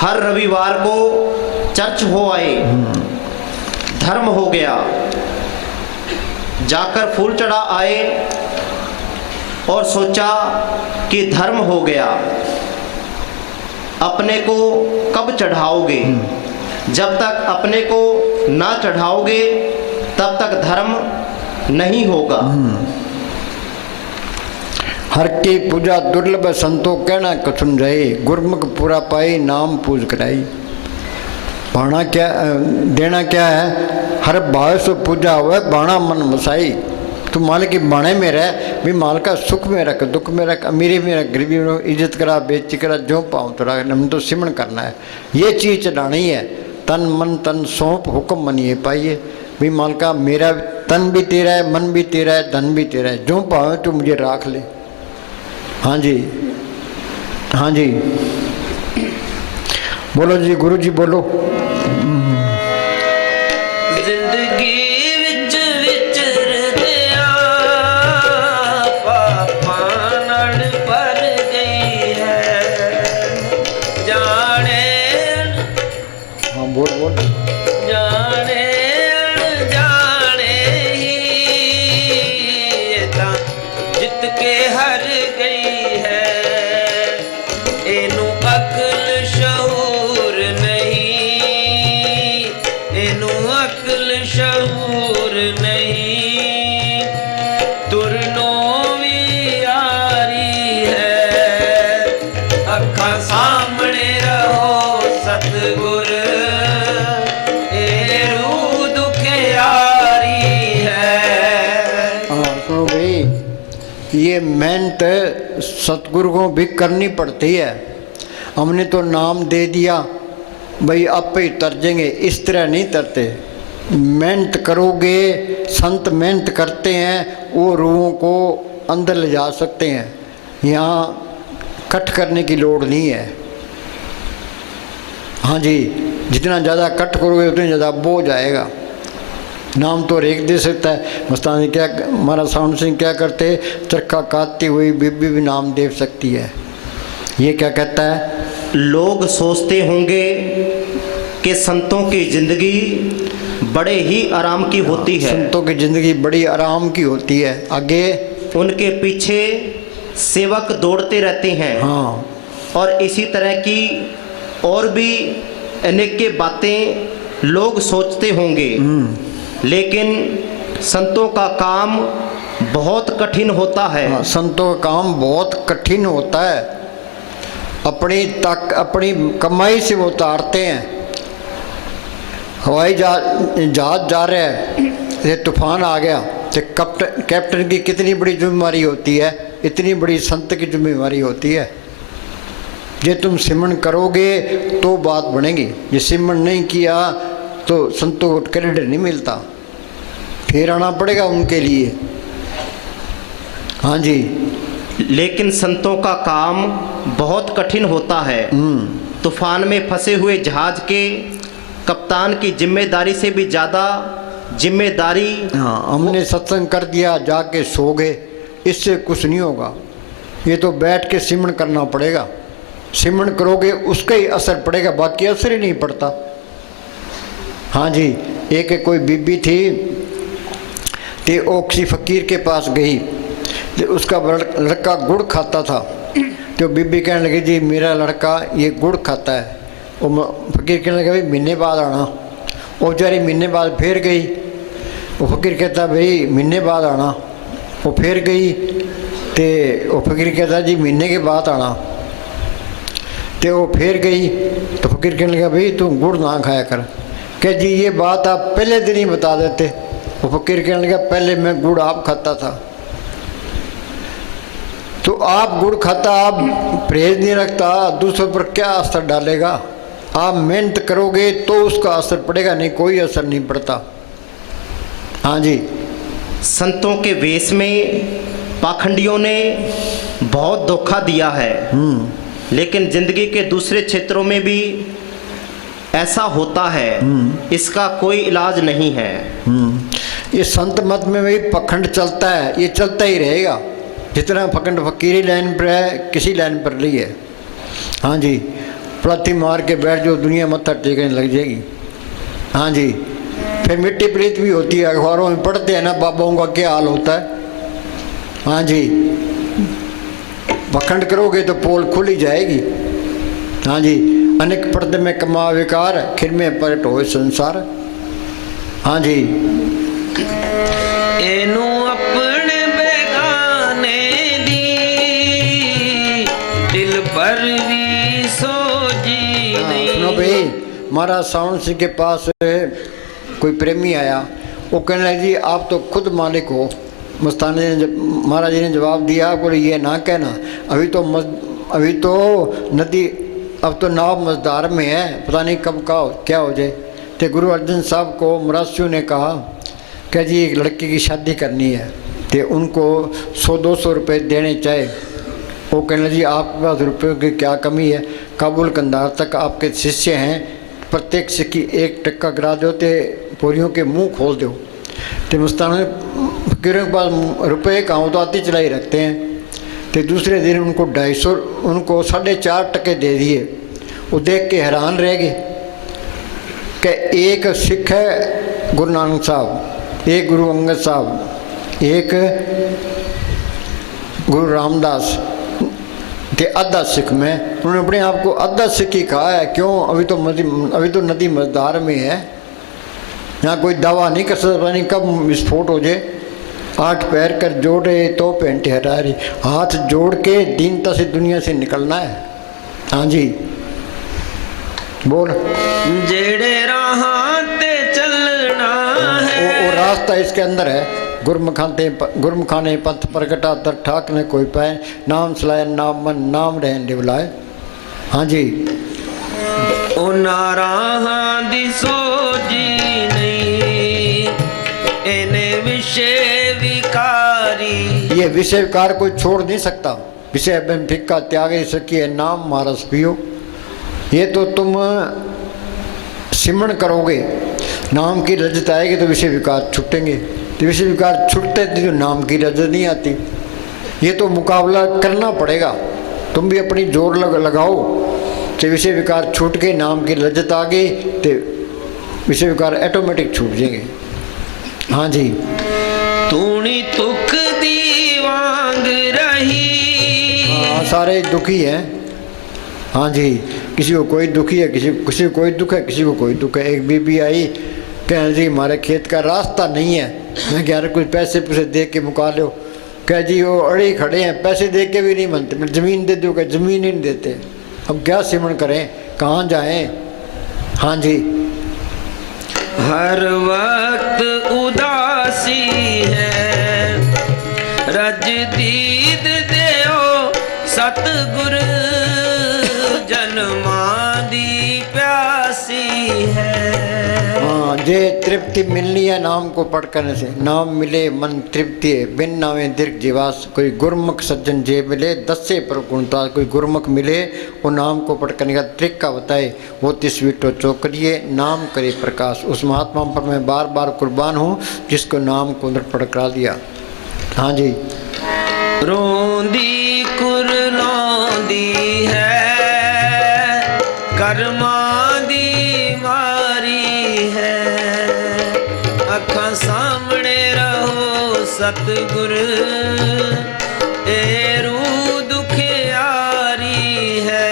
हर रविवार को चर्च हो आए, धर्म हो गया। जाकर फूल चढ़ा आए और सोचा कि धर्म हो गया। अपने को कब चढ़ाओगे? जब तक अपने को ना चढ़ाओगे तब तक धर्म नहीं होगा। हर की पूजा दुर्लभ संतो कहना कथुन रहे, गुरमुख पूरा पाई नाम पूज कराई। भाणा क्या देना क्या है? हर भाव से पूजा हुआ भाणा मन मसाई। तू माल की बाणे में रह, भी माल का सुख में रख, दुख में रख, अमीरी में रख, गरीबी में, इज्जत करा बेइज्जती करा, जो पाऊँ तो रख। हम तो सिमरण करना है, ये चीज़ चढ़ानी है। तन मन तन सौंप हुक्म मनिए पाइए। भी माल का मेरा तन भी तेरा है, मन भी तेरा है, धन भी तेरा है, जो पावे तू मुझे राख ले। हाँ जी, हाँ जी, बोलो जी गुरु जी बोलो। ये मेहनत सतगुरु को भी करनी पड़ती है। हमने तो नाम दे दिया भाई आप ही तरजेंगे, इस तरह नहीं तरते। मेहनत करोगे, संत मेहनत करते हैं, वो रूहों को अंदर ले जा सकते हैं। यहाँ कट करने की लोड़ नहीं है। हाँ जी, जितना ज़्यादा कट करोगे उतना ज़्यादा बोझ आएगा। नाम तो रेख दे सकता है। मस्तानी क्या, हमारा साउंड सिंह क्या करते, चरखा काटती हुई बीबी भी नाम दे सकती है। ये क्या कहता है? लोग सोचते होंगे कि संतों की जिंदगी बड़े ही आराम की होती है। संतों की जिंदगी बड़ी आराम की होती है। आगे उनके पीछे सेवक दौड़ते रहते हैं। हाँ, और इसी तरह की और भी अनेक बातें लोग सोचते होंगे। लेकिन संतों का काम बहुत कठिन होता है। हाँ, संतों का काम बहुत कठिन होता है। अपनी कमाई से वो उतारते हैं। हवाई जहाज जा रहे हैं, ये तूफान आ गया तो कैप्टन की कितनी बड़ी जिम्मेवारी होती है, इतनी बड़ी संत की जिम्मेवारी होती है। ये तुम सिमरण करोगे तो बात बनेगी। ये सिमरण नहीं किया तो संतों को क्रेडिट नहीं मिलता, फिर आना पड़ेगा उनके लिए। हाँ जी, लेकिन संतों का काम बहुत कठिन होता है। तूफान में फंसे हुए जहाज के कप्तान की जिम्मेदारी से भी ज़्यादा जिम्मेदारी। हाँ, हमने सत्संग कर दिया, जाके सो गए, इससे कुछ नहीं होगा। ये तो बैठ के सिमरण करना पड़ेगा। सिमरण करोगे उसका ही असर पड़ेगा, बाकी असर ही नहीं पड़ता। हाँ जी, एक कोई बीबी थी ते वो किसी फकीर के पास गई, तो उसका लड़का गुड़ खाता था। तो बीबी कहने लगी जी मेरा लड़का ये गुड़ खाता है। वो फकीर कहने लगा भाई महीने बाद आना। वो बेचारी महीने बाद फिर गई। वो फकीर कहता भाई महीने बाद आना। वो फिर गई तो वो फकीर कहता जी महीने के बाद आना। तो वो फिर गई तो फकीर कहने लगा भाई तुम गुड़ ना खाया कर। कह जी ये बात आप पहले दिन ही बता देते। वो फकीर कहने लगा पहले मैं गुड़ आप खाता था। तो आप गुड़ खाता, आप परहेज नहीं रखता, दूसरों पर क्या असर डालेगा? आप मेहनत करोगे तो उसका असर पड़ेगा, नहीं कोई असर नहीं पड़ता। हाँ जी, संतों के वेश में पाखंडियों ने बहुत धोखा दिया है। लेकिन जिंदगी के दूसरे क्षेत्रों में भी ऐसा होता है, इसका कोई इलाज नहीं है। ये संत मत में भी पखंड चलता है, ये चलता ही रहेगा। जितना पखंड फकीरी लाइन पर है, किसी लाइन पर नहीं है। हाँ जी, पलाथी मार के बैठ जाओ, दुनिया मत्था टेकने लग जाएगी। हाँ जी, फिर मिट्टी प्रीत भी होती है, अखबारों में पढ़ते हैं ना बाबाओं का क्या हाल होता है। हाँ जी, पखंड करोगे तो पोल खुल ही जाएगी। हाँ जी, अनेक पर्दे में कमा विकार, खिर में पलट हो संसार। हाँ जी, एनु अपने बेगाने दी दिल पर भी सोजी नहीं। सुनो भाई, महाराज सावन सिंह के पास कोई प्रेमी आया, वो कहने लगे जी आप तो खुद मालिक हो। मस्तानी ने महाराज जी ने जवाब दिया, बोले ये ना कहना, अभी तो नदी, अब तो नाव मझधार में है, पता नहीं कब का क्या हो जाए। तो गुरु अर्जन साहब को मुरासियों ने कहा कि जी एक लड़की की शादी करनी है, तो उनको 100-200 रुपये देने चाहे। वो कहने जी आपके पास रुपये की क्या कमी है, काबुल कंधार तक आपके शिष्य हैं, प्रत्येक सिक्की 1 टक्का गिरा दो तो पूरियों के मुंह खोल दो। तो मुस्तान फकीरों के पास रुपये कहाँ तो आती चलाई रखते हैं। तो दूसरे दिन उनको 4.5 टके दे दिए। वो देख के हैरान रह गए कि एक सिख है गुरु नानक साहब, एक गुरु अंगद साहब, एक गुरु रामदास, ते आधा सिख में उन्होंने अपने आप को आधा सिख ही कहा है। क्यों? अभी तो नदी मझधार में है, यहाँ कोई दावा नहीं कर सकता, नहीं कब विस्फोट हो जाए। 8 पैर कर जोड़े तो पेंट हरा रही, हाथ जोड़ के दीनता से दुनिया से निकलना है। हाँ जी बोल। जेड़े राहां ते चलना है, वो रास्ता इसके अंदर है। गुरमुखाने पंथ प्रगटा तर ठाक ने कोई पाए, नाम सलाए नाम मन नाम रहन डिवलाए। हाँ जी, उन्हां राहां दी सोजी नहीं, इन्हें विषय विकारी। ये विषय विकार कोई छोड़ नहीं सकता। विषय में फिक्का त्याग ही सकिए, नाम मारस पियो। ये तो तुम सिमरण करोगे, नाम की लज्जत आएगी तो विषय विकार छूटेंगे। तो विषय विकार छूटते तो नाम की लज्जत नहीं आती। ये तो मुकाबला करना पड़ेगा। तुम भी अपनी जोर लगाओ तो विषय विकार छूट के नाम की लज्जत आ गई तो विषय विकार ऑटोमेटिक छूट जाएंगे। हाँ जी, तूनी तुक दी वांग रही। हाँ, सारे दुखी हैं। हाँ जी, किसी को कोई दुखी है, किसी को कोई दुख है, किसी को कोई दुख है। एक बीबी आई, कहने जी हमारे खेत का रास्ता नहीं है। मैं कह रहा कुछ पैसे पूसे दे के मुका लो। कह जी वो अड़े खड़े हैं, पैसे दे के भी नहीं बनते। मैं ज़मीन दे दूँ, क्या ज़मीन ही नहीं देते। अब क्या सिमरण करें, कहाँ जाएं। हाँ जी, हर वक्त उदासी है, रज दीद देओ सतगुर, जन्मा दी प्यासी है। हाँ, जे तृप्ति मिलनी है नाम को पढ़ करने से। नाम मिले मन तृप्ति है, बिन नामे दीर्घ जीवास। कोई गुरमुख सज्जन जे मिले 10 से प्रगुणता। कोई गुरमुख मिले वो नाम को पढ़ करने का तरीका बताए, वो तिस्वीटो चौकरिए नाम करे प्रकाश। उस महात्मा पर मैं बार बार कुर्बान हूँ जिसको नाम को पढ़ करा दिया। हाँ जी, रोंदी कुरलौंदी है, कर्मा दी मारी है। अखां सामने रहो सतगुर, ए रूह दुखियारी है।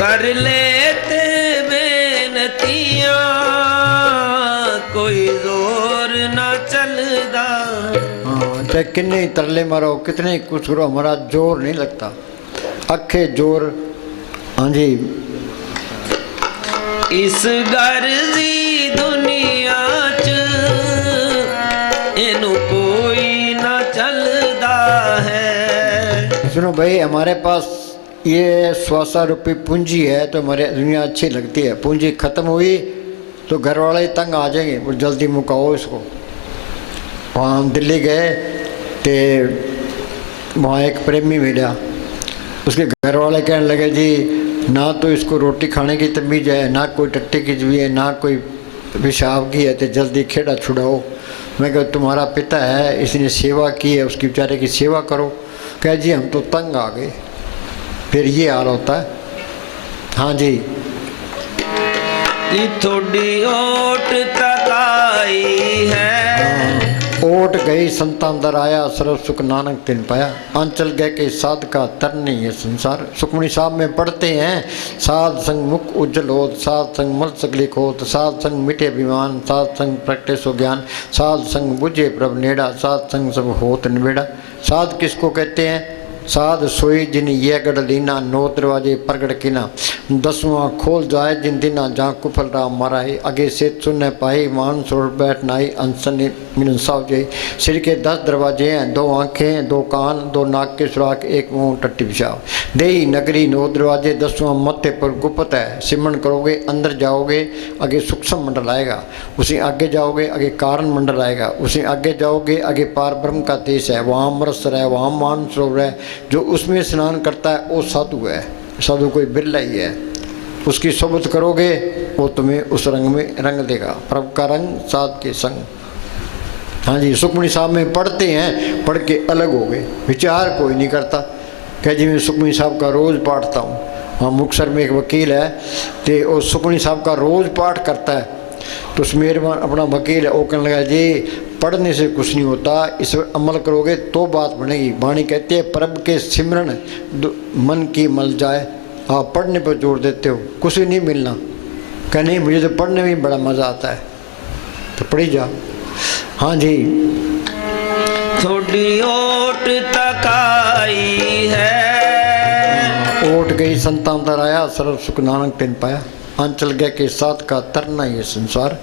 कर लेते बेनतियां, कोई जोर ना चलदा। हाँ, चाहे कितने ही तरले मारो, कितने ही कुछ करो, हमारा जोर नहीं लगता। अखे जोर। हाँ जी, इस गर्जी दुनिया च इनू कोई ना चलदा है। सुनो भाई, हमारे पास ये 100 रुपये पूंजी है तो हमारे दुनिया अच्छी लगती है। पूंजी खत्म हुई तो घर वाले तंग आ जाएंगे, और जल्दी मुकाओ इसको। वहाँ हम दिल्ली गए तो वहाँ एक प्रेमी मिला। उसके घर वाले कहने लगे जी ना तो इसको रोटी खाने की तमीज़ है, ना कोई टट्टी की भी है, ना कोई पेशाब की है, तो जल्दी खेड़ा छुड़ाओ। मैं कहा तुम्हारा पिता है, इसने सेवा की है, उसकी बेचारे की सेवा करो। कह जी हम तो तंग आ गए। फिर ये हाल होता है। हाँ जी, जी थोड़ी ओट तकाई है, ओट गई संतान दर आया, सर्व सुख नानक तिन पाया। अंचल गए के साध का तरने ये संसार। सुखमणि साहब में पढ़ते हैं, साध संग मुख उज्जवल होत, साध संग मल सगलिक होत, साध संग मिटे अभिमान, साध संग प्रगटे सो ज्ञान, साध संग बुझे प्रभ नेड़ा, साध संग सब होत निबेड़ा। साध किसको कहते हैं? साध सोई जिन ये गढ़ लीना, नौ दरवाजे प्रगट किना, दसवां खोल जाए जिन दिना, जहाँ कुफल राम मारा है। आगे से सुन पाई मान सोर बैठ नाई, अंसन मिलन साव जय। सिर के 10 दरवाजे हैं, 2 आँखें 2 कान 2 नाक के सुराख, 1 मुँह टट्टी पिशाब। देही नगरी 9 दरवाजे, 10वां मत्थे पर गुप्त है। सिमरन करोगे अंदर जाओगे, आगे सूक्ष्म मंडल आएगा। उसी आगे जाओगे आगे कारण मंडल आएगा। उसी आगे जाओगे आगे पार ब्रह्म का देश है, वहाँ अमृतसर है, वहाँ मान सरोवर है। जो उसमें स्नान करता है वो साधु है। साधु कोई बिरला ही है। उसकी सोबत करोगे वो तुम्हें उस रंग में रंग देगा। प्रभु का रंग साध के संग। हाँ जी, सुखमणि साहब में पढ़ते हैं, पढ़ के अलग हो गए। विचार कोई नहीं करता। कह जी मैं सुखमणि साहब का रोज़ पढ़ता हूँ। हाँ, मुक्तसर में एक वकील है तो वो सुखमणि साहब का रोज़ पाठ करता है। तो उस मेहरबान अपना वकील है, वो कहने लगा जी पढ़ने से कुछ नहीं होता, इस पर अमल करोगे तो बात बनेगी। वाणी कहती है प्रभु के सिमरन मन की मल जाए। आप पढ़ने पर जोर देते हो, कुछ भी नहीं मिलना। कह नहीं मुझे तो पढ़ने में बड़ा मज़ा आता है, तो पढ़ी जा। हाँ जी, थोड़ी ओट तकाई है, ओट गई संतान दर आया, सर्व सुख नानक तिन पाया। अंचल गए के साथ का तरना ये संसार।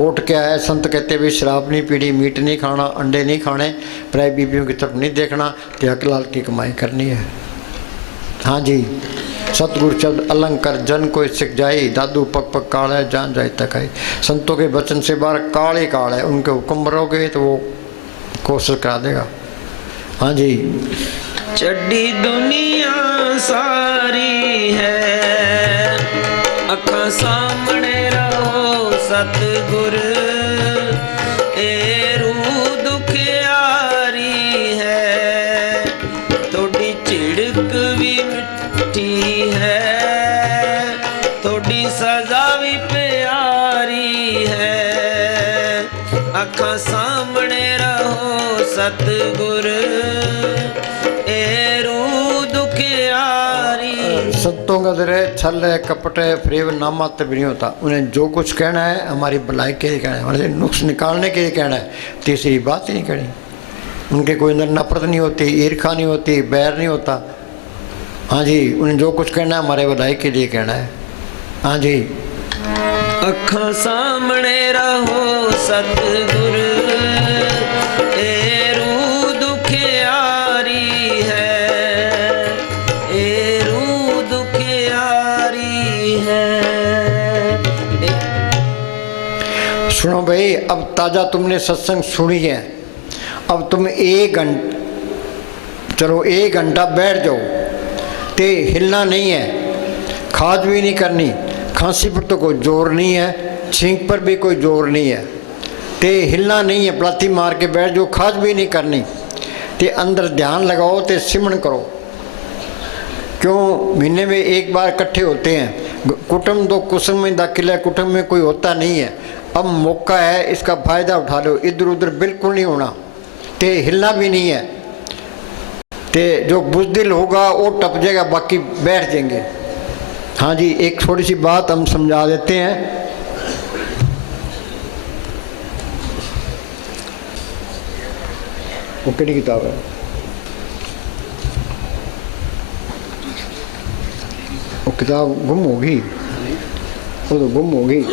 ओट क्या है? संत कहते हुए शराब नहीं पीनी, मीट नहीं खाना, अंडे नहीं खाने, प्राय बीबियों की तरफ नहीं देखना, त्याग लाल की कमाई करनी है। हाँ जी, सतगुरु शब्द अलंकार जन को सिख जाए, दादू पक पक काल है जान जाए तक आई। संतों के वचन से बाहर काल ही काल है, उनके हुक्म भरोगे तो वो कोशिश करा देगा। हाँ जी, चढ़ी दुनिया सारी है, अखा सामने रहो सतगुर, एरू दुखियारी है, थोड़ी झिड़क भी मिठी है, थोड़ी सजा भी प्यारी है, अखा सामने रहो सतगुर, एरू दुखियारी। संतों का दर छल है, कपट है, फ्रेब नामा तब नहीं होता। उन्हें जो कुछ कहना है हमारी भलाई के लिए कहना है, हमारे नुक्स निकालने के लिए कहना है, तीसरी बात ही नहीं कहनी। उनके कोई अंदर नफरत नहीं होती, ईर्खा नहीं होती, बैर नहीं होता। हाँ जी, उन्हें जो कुछ कहना है हमारे भलाई के लिए कहना है। हाँ जी, अखा सामने रहो सतगुर, एरू दुखियारी है, एरू दुखियारी है। सुनो भाई, अब ताज़ा तुमने सत्संग सुनी है, अब तुम 1 घंटा, चलो 1 घंटा बैठ जाओ, ते हिलना नहीं है, खाज भी नहीं करनी, खांसी पर तो कोई जोर नहीं है, छींक पर भी कोई जोर नहीं है, ते हिलना नहीं है, प्लाथी मार के बैठ जाओ, खाज भी नहीं करनी, ते अंदर ध्यान लगाओ, ते सिमरन करो। क्यों? महीने में 1 बार इकट्ठे होते हैं। कुटुंब तो कुसुम में दाखिल है, कुटुंब में कोई होता नहीं है। अब मौका है, इसका फायदा उठा लो। इधर उधर बिल्कुल नहीं होना, ते हिलना भी नहीं है, ते जो बुज़दिल होगा वो टप जाएगा, बाकी बैठ जाएंगे। हाँ जी, एक थोड़ी सी बात हम समझा देते हैं। वो कितनी किताब है? वो किताब गुम होगी, वो तो गुम होगी।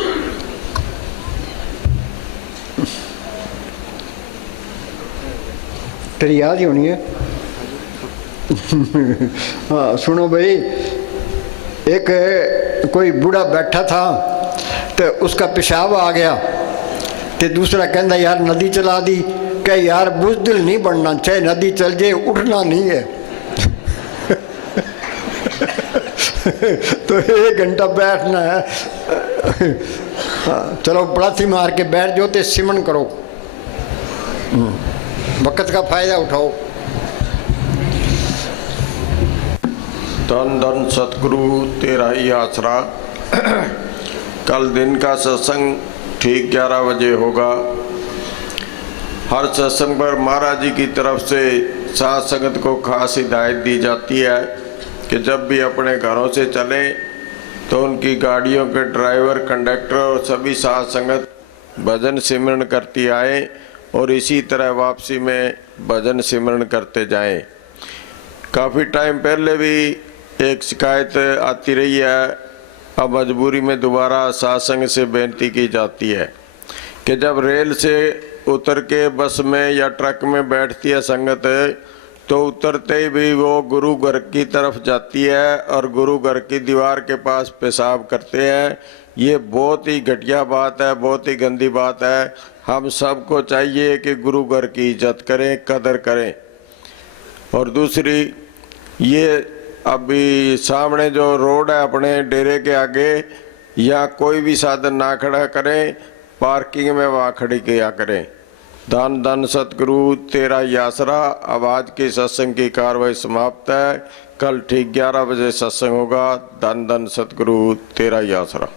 तेरी याद ही होनी है। हाँ सुनो भाई, एक कोई बूढ़ा बैठा था तो उसका पेशाब आ गया, तो दूसरा कहता यार नदी चला दी। कह यार बुज़दिल नहीं बनना, चाहे नदी चल जाए उठना नहीं है। तो 1 घंटा बैठना है। चलो पड़ासी मार के बैठ जाओ, तो सिमरन करो, वक़्त का फ़ायदा उठाओ। धन धन सतगुरु तेरा ही आसरा। कल दिन का सत्संग ठीक 11 बजे होगा। हर सत्संग पर महाराज जी की तरफ से साध संगत को खास हिदायत दी जाती है कि जब भी अपने घरों से चलें तो उनकी गाड़ियों के ड्राइवर, कंडक्टर और सभी साध संगत भजन सिमरन करती आए और इसी तरह वापसी में भजन सिमरन करते जाएं। काफ़ी टाइम पहले भी एक शिकायत आती रही है, अब मजबूरी में दोबारा सत्संग से बेनती की जाती है कि जब रेल से उतर के बस में या ट्रक में बैठती है संगत तो उतरते ही भी वो गुरु घर की तरफ जाती है और गुरु घर की दीवार के पास पेशाब करते हैं। ये बहुत ही घटिया बात है, बहुत ही गंदी बात है। हम सबको चाहिए कि गुरु घर की इज्जत करें, कदर करें। और दूसरी, ये अभी सामने जो रोड है अपने डेरे के आगे, या कोई भी साधन ना खड़ा करें, पार्किंग में वहाँ खड़ी किया करें। धन धन सतगुरु तेरा ही आसरा। अब आज की सत्संग की कार्रवाई समाप्त है। कल ठीक 11 बजे सत्संग होगा। धन धन सतगुरु तेरा ही आसरा।